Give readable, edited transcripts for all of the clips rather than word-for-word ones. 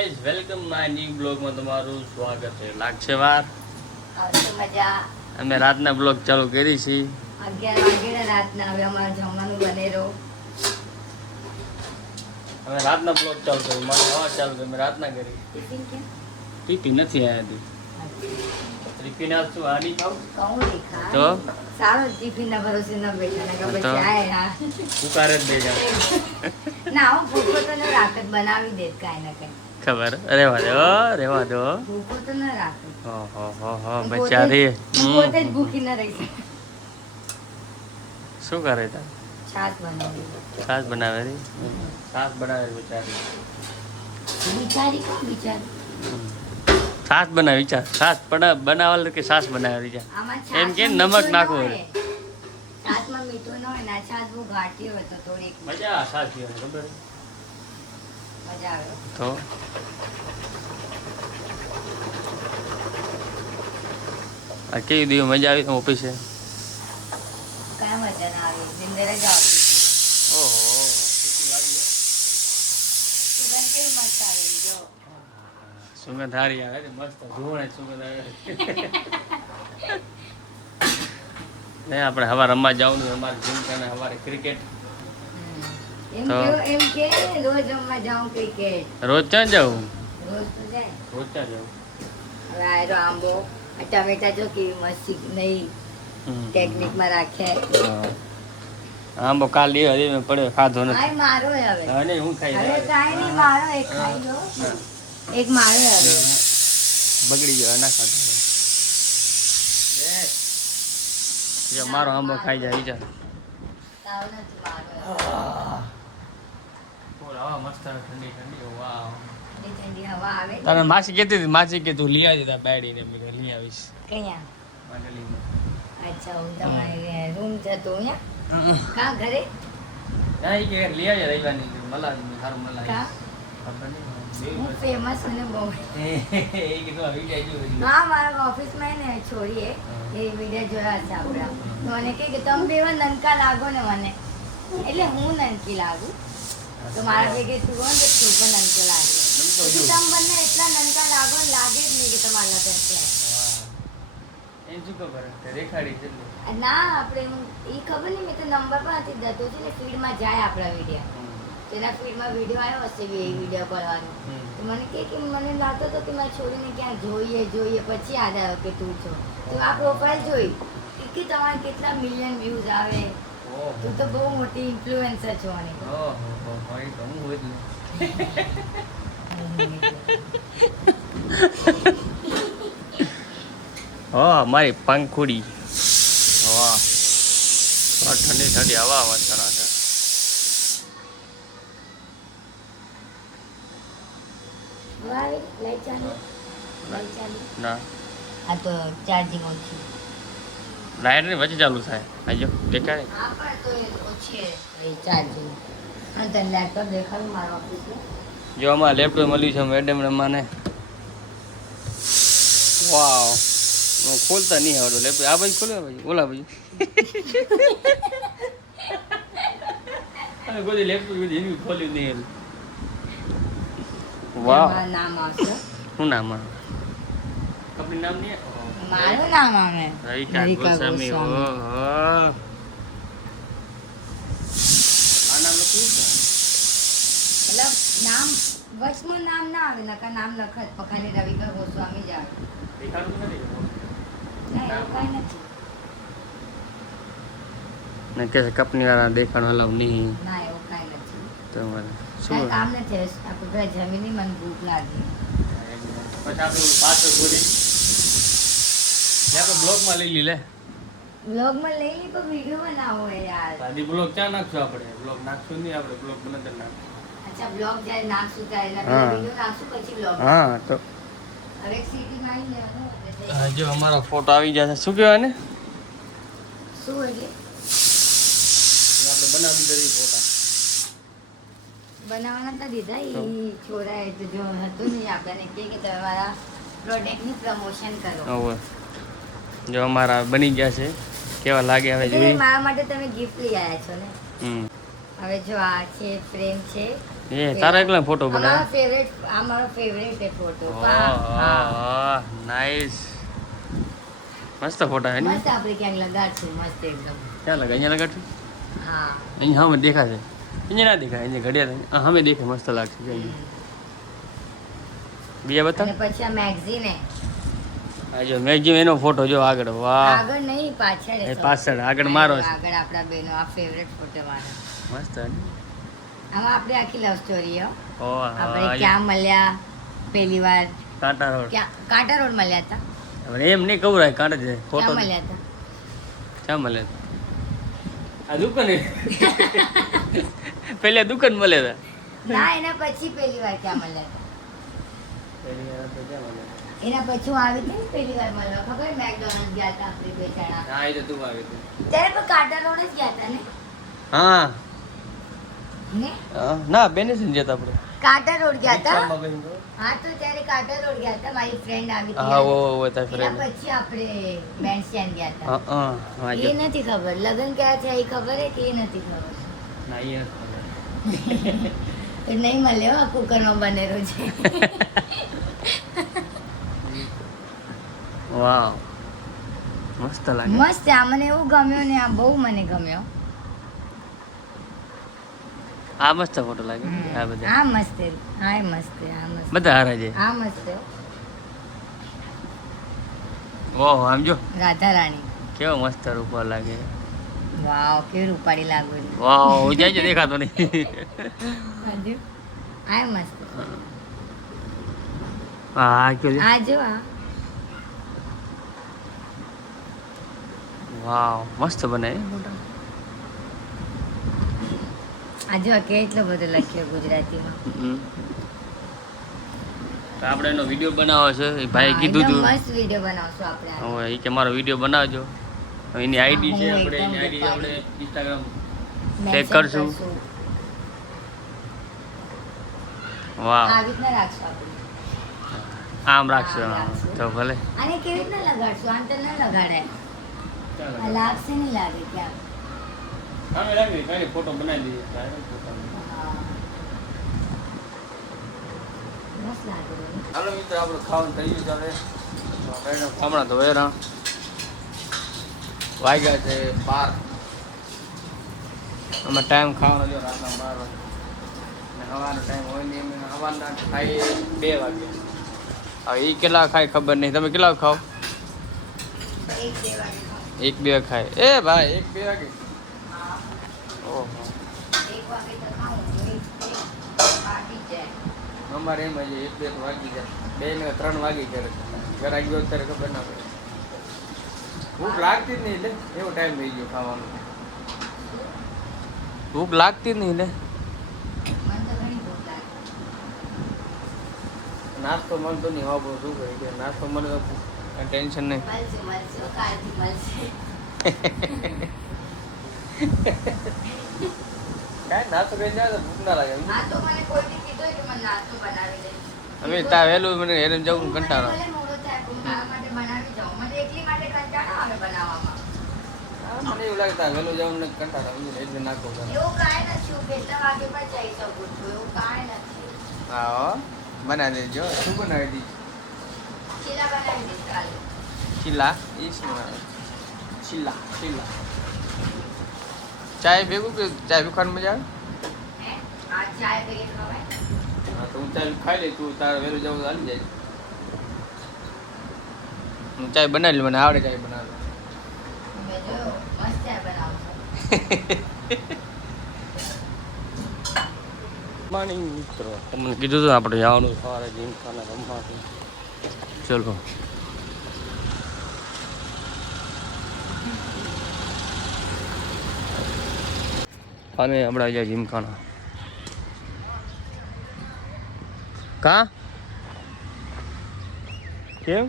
Welcome my new બ્લોગમાં તમારું સ્વાગત છે. લાગશે વાર મજા. અમે રાતના બ્લોગ ચાલુ કરી છે. 11 વાગે રાતના હવે અમારે જમવાનું બનેરો. અમે રાતના બ્લોગ ચાલુ કર્યું. મારે હવા ચાલુ કરી. અમે રાતના કરી. ટિફિન કેમ? ટીપી નથી આવ્યા ટીપી ના શું આડી ખાવ કહું દેખા તો સારો ટિફિન ના ભરોસે ન બેઠા ને કે પછી આયા ઉકારે જ દઈ જાવ ના હું ભૂખો તો ન રાખત બનાવી દેત કાંઈ ના કઈ ખબર રેવા દો ભૂખો તો ન રાખત હો બચારી હું પોતે જ ભૂખી ન રહી શકું. શું કરે તા છાશ બનાવી છાશ બનાવે રી છાશ બનાવે બચારી બિચારી કોણ બિચારી છાશ બનાવી વિચાર છાશ બનાવલ કે છાશ બનાવી વિચાર આમાં એમ કે છાશમાં નમક મીઠું ન નાખવું હોય. છાશમાં મીઠું ન હોય ને આ છાશ બહુ ઘાટી હોય તો થોડીક મજા છાશ પીવાની ખબર મજા આવે. તો આ કેવી દી મજા આવી ઓફિસે કયા મજા ના આવી નિંદર જ આવતી. ઓહો સુગંધ કેવી મસ્ત આવી જો. સુગંધ હારી આવે છે મસ્ત જોણે સુગંધ આવે ને આપણે હવા રમવા જવાનું અમારે જીમ કરીને હવારે ક્રિકેટ એમ કે રોજ રમવા જાઉં ક્રિકેટ. રોજ ક્યાં જવું રોજ તો જાય. રોજ ક્યાં જવું હવે આયરો આંબો આ ટમેટા જો કેવી મસ્ત નહીં ટેકનિકમાં રાખ્યા. આંબો કાલ લે હજી મેં પડ્યો ખાધો નથી આય મારો હે હવે. અને હું ખાઈ હવે કાંઈ નહીં મારો એક ખાઈ લો. એક મારો હે હવે. બગડી ગયો ના ખાધો જો મારો આંબો ખાઈ જાય વિચાર તાવ નથી મારો હે. હવા મસ્ત ઠંડી ઠંડી વાહ ઠંડી ઠંડી હવા આવે છે. તારે માસી કહેતી હતી માસી કે તું લઈ આવી તા બેડીને મેં કીધું લઈ આવીશ ક્યાં? માંડલીમાં અચ્છા હું તમારે રૂમ જતો અહીંયા કા ઘરે ના એ કે લઈ આવી રવિવારની મલા સારું મલા કા ખબર નહીં હું ફેમસ ને બહુ. એ કીધું આવી જાય જો હા મારા ઓફિસમાં ને છોડીએ એ વિડીયો જોયા છે આપણા તો મને કહે કે તમે બેવા નનકા લાગો ને મને એટલે હું નનકી લાગુ તો મારા ભેગે તું હોય ને તું પણ નનકો લાગે પછી તમે બંને એટલા નનકા લાગો ને લાગે જ નહીં કે તમારા લગ્ન છે. એમ શું ખબર રેખાડી છે ના આપણે એ ખબર નહીં મેં તો નંબર પણ નથી જતો છે ને ફીડમાં જાય આપણા વિડીયો તો એના ફીડમાં વિડીયો આવ્યો હશે એ વિડીયો કરવાનો તો મને કે મને લાગતો હતો કે મારી છોરીને ક્યાં જોઈએ પછી યાદ આવ્યો કે તું છો તો આ પ્રોફાઇલ જોઈ કે તમારે કેટલા મિલિયન વ્યૂઝ આવે તું તો બહુ મોટી ઇન્ફ્લુએન્સર છો અને મારી પંખુડી વાહ ઠંડી ઠંડી હવા મસ્ત નાખે લાઈટ ચાલુ ના આ તો ચાર્જિંગ ઓછી લાઈટ ની વચ્ચે ચાલુ થાય આજો દેખાય હા પણ તો એ ઓછી એ ચાર્જિંગ અને તને લેપટોપ દેખાડું મારા ઓફિસમાં જો અમારે લેપટોપ મળ્યું છે મેડમ રમાને વાવ ખોલતા નહીં આવડતું લેપટોપ આ બાજુ ખોલ્યો બાજુ ઓલા બાજુ અને કોઈ લેપટોપ એનું ખોલ્યું નહીં વાવ મારું નામ આવશે શું નામ કંપની નામ નહીં મારું નામ આવે રવિકા ગોસ્વામી ઓહો આ નામ લખ્યું છે એટલે નામ વચમાં નામ ના આવે નકા નામ લખત પણ ખાલી રવિકા ગોસ્વામી જ આવે દેખાડું નથી ના એવું કાંઈ નથી ને કે કંપની વાળા દેખાડું હલાવ નહીં ના એવું કાંઈ નથી તમારે કાંઈ શું કામ નથી આપણે ઘરે જમીની મને ભૂખ લાગી પછી આપણે પાછળ બોલી આપણે બ્લોગમાં લઈ લી લે વ્લોગમાં લઈ લી પણ વિડીયો બનાવો હે યાર આદી બ્લોગ ક્યાં નાખશું આપણે બ્લોગ નાખશું નહીં આપણે બ્લોગ બનાવતા નાખ અચ્છા બ્લોગ જ્યારે નાખશું ત્યારે એના હા. પહેલા વિડીયો નાખશું પછી બ્લોગ હા તો હવે એક સિટીમાં આવી લેવાનું એટલે જો અમારો ફોટો આવી જશે શું કહેવાય ને શું એટલે આપણે બનાવી દઈએ ફોટા બનાવવાના તો દીધા એ છોરાએ તો જો હતું નહીં આપણને કે તમારા પ્રોડક્ટનું પ્રમોશન કરો હવે જો અમારા બની ગયા છે કેવા લાગે હવે એટલે જોઈએ મારા માટે તમે ગિફ્ટ લઈ આવ્યા છો ને હમ હવે જો આ છે ફ્રેમ છે એ તારા એકલા ફોટો અમારો બનાવ્યા ફેવરેટ આ મારો ફેવરેટ છે ફોટો હા નાઈસ મસ્ત ફોટા હે ને મસ્ત આપણે ક્યાંક લગાડશું મસ્ત એકદમ ક્યાં લગા અહીંયા લગાડશું હા અહીંયા હા દેખાશે અહીંયા ના દેખાય અહીંયા ઘડિયાળ હા દેખાય મસ્ત લાગશે અહીંયા બીજા બતા અને પછી આ મેગઝીન હે આ જો મેગઝીન એનો ફોટો જો આગળ વાહ આગળ નહીં પાછળ એ પાછળ આગળ મારો છે આગળ આપણા બેનો આ ફેવરેટ ફોટો મારો મસ્ત હે ને? આમાં આપણી આખી લવ સ્ટોરી હો ઓ આપણે હા ક્યાં મળ્યા પહેલી વાર કાંટા રોડ ક્યાં કાંટા રોડ મળ્યા હતા હવે એમ નહીં કહું રાય કાંટા છે ફોટો ક્યાં મળ્યા હતા ક્યાં મળે આ દુકાને પેલે દુકાન મળે હતા ના એના પછી પહેલી વાર ક્યાં મળ્યા હતા એના પછી હું આવી હતી ને પહેલી વાર મળવા ખબર મેકડોનલ્ડ ગયા હતા આપણે બે જણા હા એ તો તું આવી હતી ત્યારે પણ કાંટા રોડ જ ગયા હતા ને હા ને ના બેનેશન જતા આપણે કાંટા રોડ ગયા હતા રિક્ષામાં ગઈને તો. હા તો ત્યારે કાંટા રોડ ગયા હતા મારી ફ્રેન્ડ આવી હા હતી ઓ તા એના ફ્રેન્ડ પછી આપણે બેન્ડ સ્ટેન્ડ ગયા હતા હા હા જો એ નથી ખબર લગ્ન ક્યાં છે એ ખબર હે કે એ નથી ખબર ના એ તો નહીં મળ્યો આ કુકરનો બનેલો છે વાવ મસ્ત લાગે મસ્ત છે. આ મને એવું ગમ્યો ને આ બહુ મને ગમ્યો આ મસ્ત ફોટો લાગે આ બધા આ મસ્ત છે. હા એ મસ્ત છે. આ મસ્ત બધા હારા છે આ મસ્ત છે. ઓહ આમ જો રાધા રાણી કેવો મસ્ત રૂપા લાગે વાવ કેવી રૂપાળી લાગુ છે વાવ જાય છે દેખાતો નહીં હજુ આ મસ્ત છે. હા કયો છે આ જો આ વાવ મસ્ત બને ફોટા આ જો આ કેટલો બધો લખ્યો ગુજરાતીમાં તો આપણે એનો વિડીયો બનાવવો છે એ ભાઈ હા, કીધું એકદમ હતું મસ્ત વિડિયો બનાવશું આપણે આ. હવે એ કે મારો વિડીયો બનાવજો હવે એની આઈડી છે હું આપણે એકદમ એની આઈડી આપણે ઇન્સ્ટાગ્રામ Mention કરશું. વાવ આવી રીતના રાખશું આપણે આમ રાખશો આમ રાખશું. તો ભલે આને કેવી રીતના લગાડશું આમ તો ન લગાડાય આ લાગશે નહીં લાગે ક્યાં સામે લાગી કઈ ફોટો બનાવી દઈએ હા. મસ્ત લાગે છે. હાલો મિત્ર આપણે ખાવાનું થઈ ગયું ચાલે હમણાં તો વેરા વાગ્યા છે 12 અમે ટાઈમ ખાવાનો જો રાતના 12 વાગે અને સવારનો ટાઈમ હોય નહીં અમે સવારના ખાઈએ 2 વાગે હવે એ કેટલા ખાય ખબર નહીં તમે કેટલા ખાઓ એક બે વાગે ખાઓ. 1-2 ખાય એ ભાઈ 1-2 વાગે હા. ઓહો એક વાગે તો ખાઉં એક વાગી જાય અમારે એમ જ 1-2 તો વાગી જાય 2 ને 3 વાગી કરે ઘર આવી ગયો ત્યારે ખબર ના પડે ભૂખ લાગતી જ નહીં એટલે એવો ટાઈમ થઈ ગયો ખાવાનો ભૂખ લાગતી જ નહીં એટલે મને તો ઘણી ભૂખ લાગે નાસ્તો મન તો નહીં હોવો શું કરે કે નાસ્તો મને તો ટેન્શન નહીં મળશે કાલથી મળશે કાંઈ નાસ્તો કરી જાય તો ભૂખ ના લાગે હા તો મને કોઈને કીધું કે મને નાસ્તો બનાવી દે અમે ત્યાં વહેલું મને હેરાન જવું કંટાળો ભલે મોડો થાય પણ મારા માટે બનાવી જાઉં મને એકલી માટે કંટાળો આવે બનાવવામાં મને એવું લાગે ત્યાં વહેલું જવું ને કંટાળો આવે એટલે નાખો એવું કાંઈ નથી હું કેટલા વાગે પણ જઈ શકું છું એવું કાંઈ નથી હા હો બનાવી દેજો શું બનાવી દીધું ચીલા બનાવી દઈશ કાલે ચીલા એ શું આવે ચીલા ચીલા ચાય ભેગું કે ચાય ભેગું ખાવાની મજા આવે હે આ ચાય પીએ ખવાય હા તો હું ચાય ખાઈ લઈ તું તારે વહેલું જવું હાલી જાય હું ચાય બનાવી લઉં મને આવડે ચાય બનાવે મેં જોયું મસ્ત ચાય બનાવું મોર્નિંગ મિત્રો તમને કીધું હતું આપણે જવાનું સવારે જીમ ખાને રમવાનું ચલો અને હમણાં જાય જીમખાના કા કેમ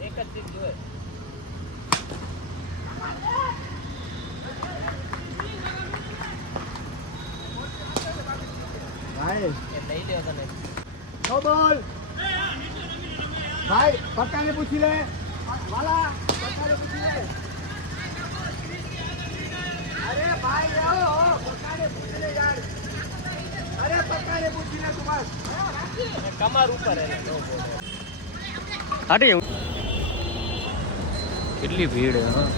એક જ ચીજ જોઈએ લઈ લ્યો તમે બોલ ભાઈ પક્કાને પૂછી લે વાલા પક્કાને પૂછી લે અરે ભાઈ જાઓ પક્કાને પૂછી લે યાર અરે પક્કાને પૂછી લે તું બસ કમર ઉપર હે હાટી કેટલી ભીડ હે હા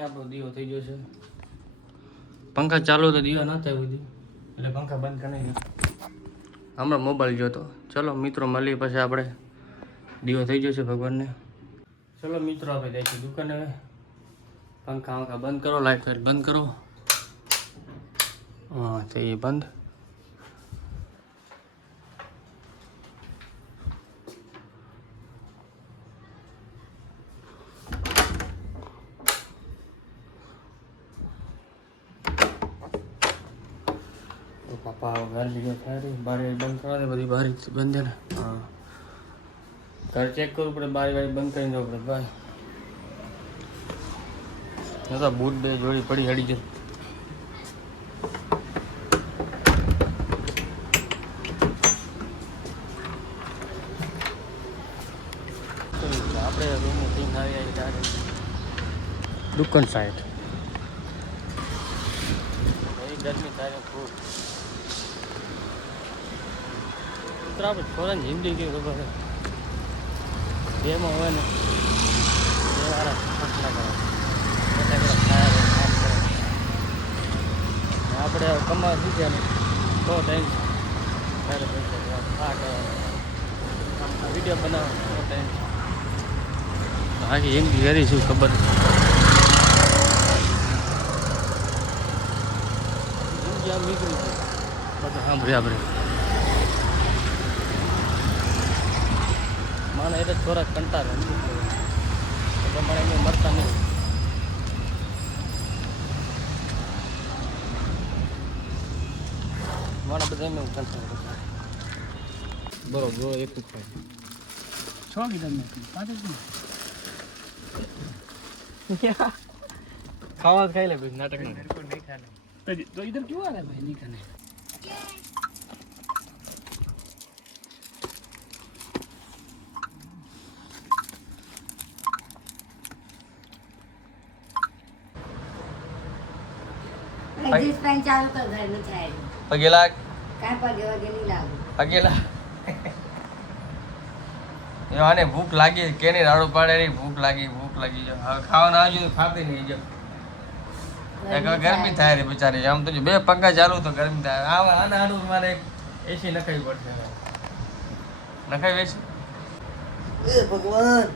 આપણો દીવો થઈ ગયો છે પંખા ચાલુ તો દીવો ના થાય બધી એટલે પંખા બંધ કરી હમણાં મોબાઈલ જોતો ચલો મિત્રો મળી પછી આપણે દીવો થઈ ગયો છે ભગવાનને ચલો મિત્રો આપણે જઈશું દુકાને હવે પંખા વંખા બંધ કરો લાઈટ વાઈટ બંધ કરો હા તો એ બંધ પાપા ઘર લીધો થાય બારી બંધ કરવા દે બધી બારી બંધ ને હા ઘર ચેક કરવું પડે બારી વારી બંધ કરી દેવું પડે ભાઈ તો બૂટ બે જોડી પડી હડી જાય આપણે રૂમ ટીમ આવી દુકાન સાઈડ ગરમી થાય ખૂબ આપણે છોરાની જિંદગી કેવી ખબર છે બેમાં હોય ને બે વાળા ખર્ચા કરે આપણે કમાવા શીખ્યા ને તો ટાઈમ ત્યારે પૈસા આ કરવાનો વિડીયો બનાવવાનો તો ટાઈમ બાકી જિંદગી કરી શું ખબર જિંદગી આમ નીકળી છે બધું સાંભળ્યા આપણે માને એટલે થોડાક કંટાળ પ્રમાણે એમને મળતા નહીં મારા બધા એમ કંટાળ બરોબર એક ખાય 6 किधर में 5 किधर खावा खाई ले कुछ नाटक नहीं को नहीं खाना तो इधर क्यों आ रहा है भाई नहीं खाने એડજસ્ટ ફેન ચાલુ કર ઘરની સાઈડ पगेला કાંઈ પગે વગે નહીં લાગુ पगेला આને ભૂખ લાગી કેની રાડો પાડે રી ભૂખ લાગી જો હવે ખાવાનું આવજો ખાતી નહીં જો એક ગરમી થાય રે બિચારી આમ તો જો બે પંખા ચાલુ તો ગરમી થાય આના હાડું મારે એસી નખાવી પડશે નખાવી વેસી એ ભગવાન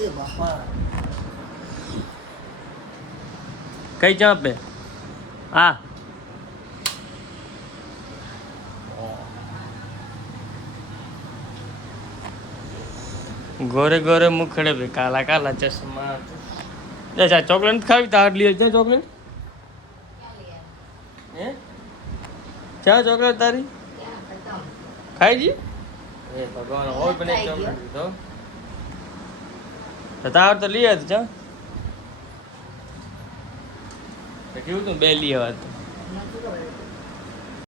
એ બાપા કઈ ચા પે આ गोरे गोरे मुखड़े पे काला काला चश्मा जैसा चॉकलेट खावी तो आठ लिया क्या चॉकलेट हैं क्या चॉकलेट तारी खाई जी ए भगवान और बने चॉकलेट तो तार तो लिया था क्या क्यों तुम बे लिया हुआ तो